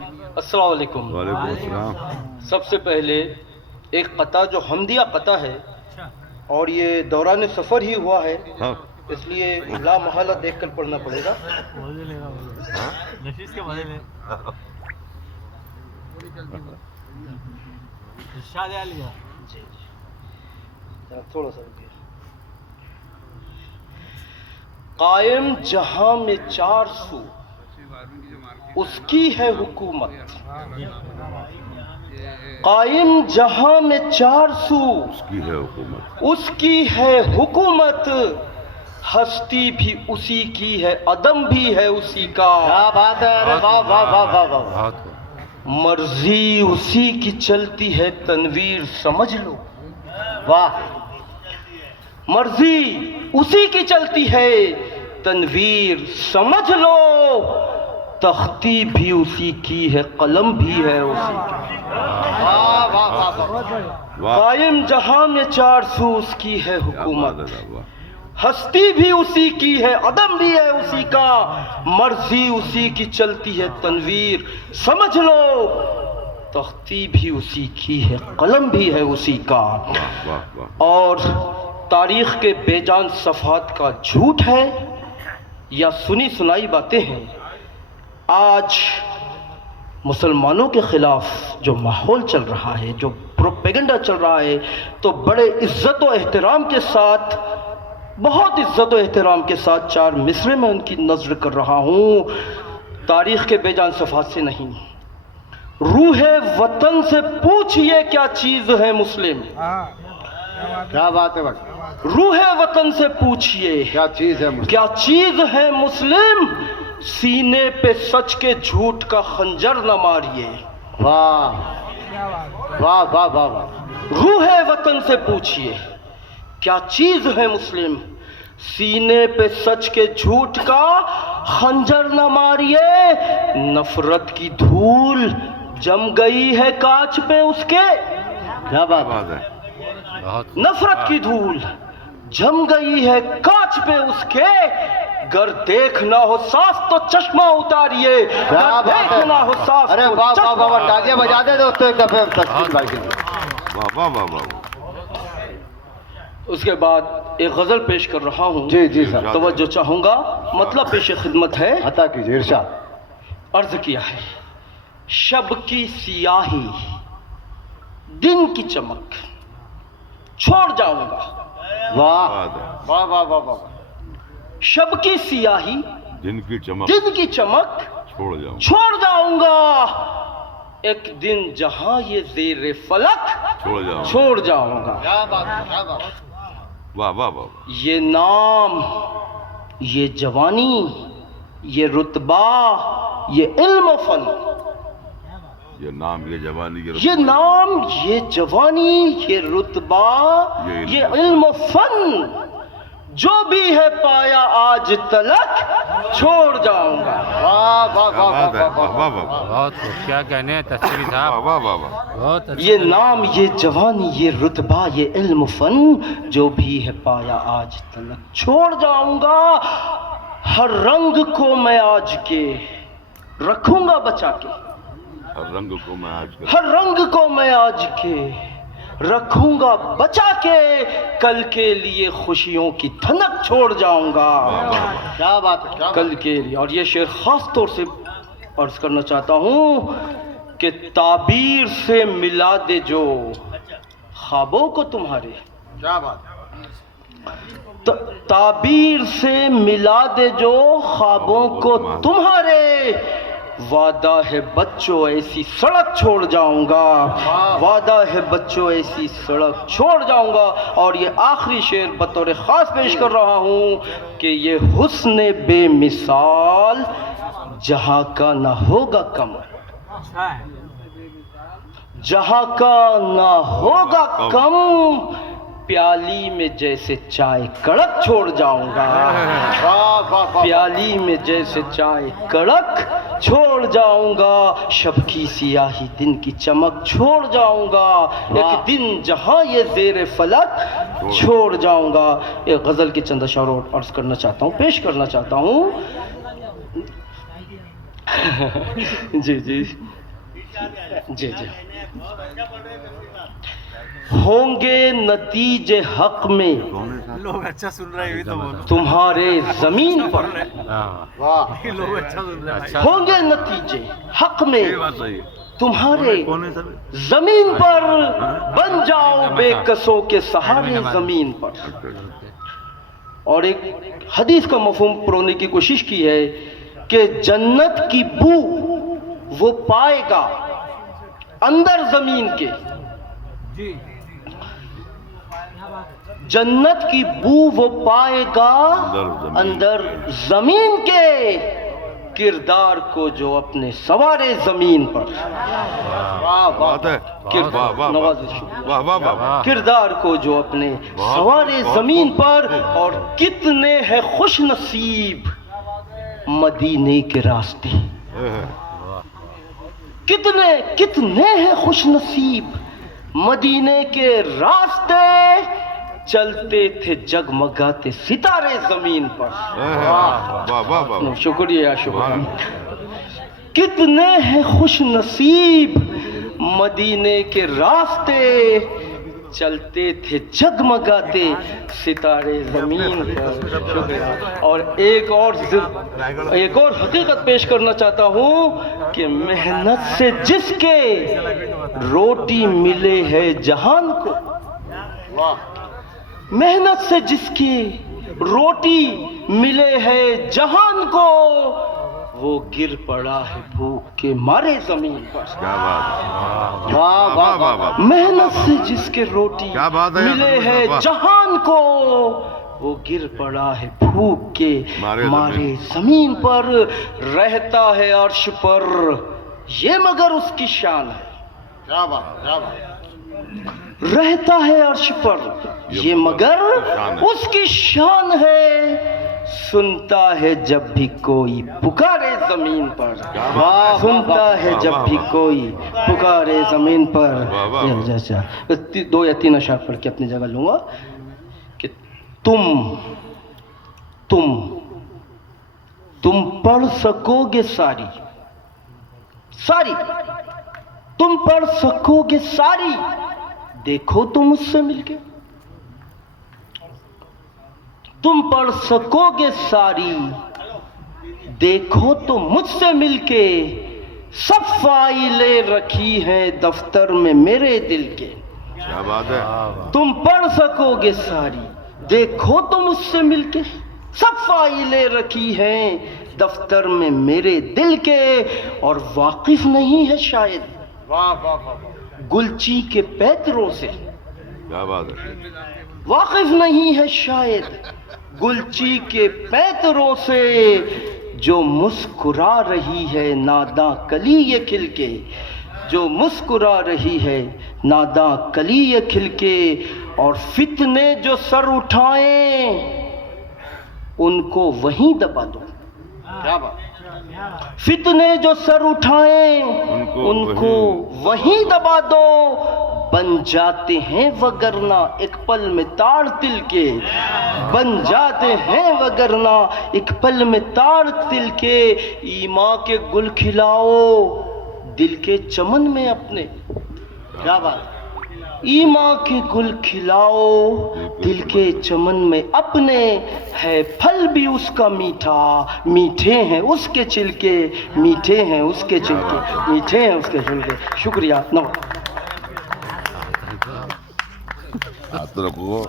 السلام علیکم۔ وعلیکم السلام۔ سب سے پہلے ایک قطع جو حمدیہ قطع ہے اور یہ دوران سفر ہی ہوا ہے، ہاں اس لیے لا محالہ دیکھ کر پڑھنا پڑے گا۔ تھوڑا سا رکیے۔ قائم جہاں میں چار سو اس کی ہے حکومت، قائم جہاں میں چار سو اس کی ہے حکومت، اس کی ہے حکومت، ہستی بھی اسی کی ہے، عدم بھی ہے اسی کا۔ کیا بات ہے، ارے واہ واہ واہ واہ واہ۔ بات ہے۔ مرضی اسی کی چلتی ہے، تنویر سمجھ لو۔ واہ، مرضی اسی کی چلتی ہے، تنویر سمجھ لو۔ تختی بھی اسی کی ہے، قلم بھی ہے اسی کی۔ واہ واہ واہ واہ۔ واہ، قائم جہاں میں چار سو اس کی ہے کیا حکومت، بات ہے، واہ۔ ہستی بھی اسی کی ہے، عدم بھی ہے اسی کا، مرضی اسی کی چلتی ہے، تنویر سمجھ لو۔ تختی بھی اسی کی ہے، قلم بھی ہے اسی کا۔ واہ واہ واہ۔ اور تاریخ کے بے جان صفحات کا جھوٹ ہے یا سنی سنائی باتیں ہیں۔ آج مسلمانوں کے خلاف جو ماحول چل رہا ہے، جو پروپیگنڈا چل رہا ہے، تو بڑے عزت و احترام کے ساتھ، بہت عزت و احترام کے ساتھ چار مصرے میں ان کی نظر کر رہا ہوں، تاریخ کے بے جان صفحات سے نہیں۔ روح وطن سے پوچھئے کیا چیز ہے مسلم، کیا بات ہے بھائی، روح وطن سے پوچھئے کیا چیز ہے مجھے۔ کیا چیز ہے مسلم، سینے پہ سچ کے جھوٹ کا خنجر نہ ماریے۔ واہ واہ واہ واہ واہ۔ روح وطن سے پوچھئے کیا چیز ہے مسلم، سینے پہ سچ کے جھوٹ کا خنجر نہ ماریے۔ نفرت کی دھول جم گئی ہے کاچ پہ اس کے، کیا بات ہے، بات ہے، بہت۔ نفرت کی دھول جم گئی ہے کاچ پہ اس کے، گر دیکھنا ہو صاف تو چشمہ اتاریے، کیا گر بات ہے، دیکھنا ہو صاف ارے تو واہ واہ چشمہ واہ واہ۔ تالیاں بجا دے دوستو ایک دفعہ تسلیم بھائی کے لیے۔ واہ واہ واہ واہ۔ اس کے بعد ایک غزل پیش کر رہا ہوں، جی جی سر، توجہ چاہوں گا، مطلب پیش خدمت ہے۔ عطا کیجیے، ارشاد۔ عرض کیا ہے، شب کی سیاہی دن کی چمک چھوڑ جاؤں گا، واہ بات ہے۔ واہ واہ واہ واہ۔ شب کی سیاہی دن کی چمک دن کی چمک چھوڑ جاؤں، چھوڑ جاؤں گا، ایک دن جہاں یہ زیر فلک چھوڑ جاؤں، چھوڑ جاؤں گا۔ کیا بات ہے، کیا بات ہے۔ واہ واہ واہ واہ۔ یہ نام، یہ جوانی، یہ رتبہ، یہ علم و فن، یہ نام، یہ جوانی، یہ نام، یہ جوانی، یہ رتبہ، یہ علم و فن، جو بھی ہے پایا آج تلک چھوڑ جاؤں گا۔ واہ واہ کیا واہ بات ہے، واہ واہ واہ۔ واہ واہ۔ بہت خوب، کیا کہنے ہیں تصویری صاحب، واہ واہ واہ واہ۔ بہت اچھا۔ یہ نام، یہ جوانی، یہ رتبہ، یہ علم و فن، جو بھی ہے پایا آج تلک چھوڑ جاؤں گا۔ ہر رنگ کو میں آج کے رکھوں گا بچا کے، ہر رنگ کو میں آج کل، ہر رنگ کو میں آج کے رکھوں گا بچا کے، کل کے لیے خوشیوں کی دھنک چھوڑ جاؤں گا، کیا بات ہے، کیا بات ہے۔ کل کے لیے۔ اور یہ شعر خاص طور سے عرض کرنا چاہتا ہوں کہ تعبیر سے ملا دے جو خوابوں کو تمہارے، کیا بات ہے۔ تعبیر سے ملا دے جو خوابوں کو تمہارے، وعدہ ہے بچوں ایسی سڑک چھوڑ جاؤں گا، وعدہ ہے بچوں ایسی سڑک چھوڑ جاؤں گا۔ اور یہ آخری شعر بطور خاص پیش کر رہا ہوں کہ یہ حسن بے مثال جہاں کا نہ ہوگا کم، جہاں کا نہ ہوگا کم، پیالی میں جیسے چائے کڑک چھوڑ جاؤں گا، واہ واہ واہ۔ پیالی میں جیسے چائے کڑک چھوڑ جاؤں گا، شب کی سیاہی دن کی چمک چھوڑ جاؤں گا، ایک دن جہاں یہ زیر فلک چھوڑ جاؤں گا۔ ایک غزل کے چند اشعار اور عرض کرنا چاہتا ہوں، پیش کرنا چاہتا ہوں۔ جی جی جی جی ہوں گے نتیجے حق میں لوگ اچھا سن رہے ہیں تو بولو. تمہارے زمین پر ہاں واہ لوگ اچھا سن رہے ہیں. اچھا ہوں گے نتیجے حق میں یہ بات صحیح ہے. تمہارے کون ہے سر؟ زمین پر بن جاؤ بے کسوں کے سہارے زمین پر. اور ایک حدیث کا مفہوم پرونے کی کوشش کی ہے کہ جنت کی بو وہ پائے گا اندر زمین کے. جنت کی بو وہ پائے گا اندر زمین کے کردار کو جو اپنے سوارے زمین پر. واہ واہ بات ہے. واہ واہ نوازش شکریہ. واہ واہ واہ. کردار کو جو اپنے سوارے زمین پر. اور کتنے ہیں خوش نصیب مدینے کے راستے. کتنے ہیں خوش نصیب مدینے کے راستے چلتے تھے جگمگاتے ستارے زمین پر. واہ واہ واہ. شکریہ شکریہ. کتنے ہیں خوش نصیب مدینے کے راستے چلتے تھے جگمگاتے ستارے زمین پر. شکریہ. اور ایک اور حقیقت پیش کرنا چاہتا ہوں کہ محنت سے جس کے روٹی ملے ہے جہان کو. واہ محنت سے جس کی روٹی ملے ہے جہان کو وہ گر پڑا ہے بھوک کے مارے زمین پر. کیا بات ہے. واہ واہ واہ واہ. محنت سے جس کے روٹی کیا بات ہے یار. ملے ہے واہ. جہان کو وہ گر پڑا ہے بھوک کے مارے مارے زمین پر. رہتا ہے عرش پر یہ مگر اس کی شان ہے. کیا بات کیا بات. رہتا ہے عرش پر یہ مگر اس کی شان ہے. سنتا ہے جب بھی کوئی پکارے زمین پر. سنتا ہے جب بھی کوئی پکارے زمین پر. اچھا 2 یا 3 اشعار پڑھ کے اپنی جگہ لوں گا کہ تم پڑھ سکو گے ساری تم پڑھ سکو گے ساری دیکھو تم مجھ سے مل کے. تم پڑھ سکو گے ساری دیکھو تو مجھ سے مل کے. سب فائلیں رکھی ہیں دفتر میں میرے دل کے. کیا بات ہے. تم پڑھ سکو گے ساری دیکھو تو مجھ سے مل کے. سب فائلیں رکھی ہیں دفتر میں میرے دل کے. اور واقف نہیں ہے شاید واہ واہ واہ. گلچی کے پیتروں سے. کیا بات ہے. واقف نہیں ہے شاید گلچی کے پیتروں سے جو مسکرا رہی ہے ناداں کلی یہ کھل کے. جو مسکرا رہی ہے ناداں کلی یہ کھل کے. اور فتنے جو سر اٹھائیں ان کو وہیں دبا دو. کیا بات. فتنے جو سر اٹھائیں ان کو وہیں دبا دو. بن جاتے ہیں وگرنہ ایک پل میں تاڑ تل کے. بن جاتے ہیں وگرنہ ایک پل میں تاڑ تل کے. ایمان کے گل کھلاؤ دل کے چمن میں اپنے. کیا بات. ایمان کے گل کھلاؤ دل کے چمن میں اپنے. ہے پھل بھی اس کا میٹھا میٹھے ہیں اس کے چھلکے. میٹھے ہیں اس کے چھلکے میٹھے ہیں اس کے چھلکے. شکریہ. ہاتھ رکھو.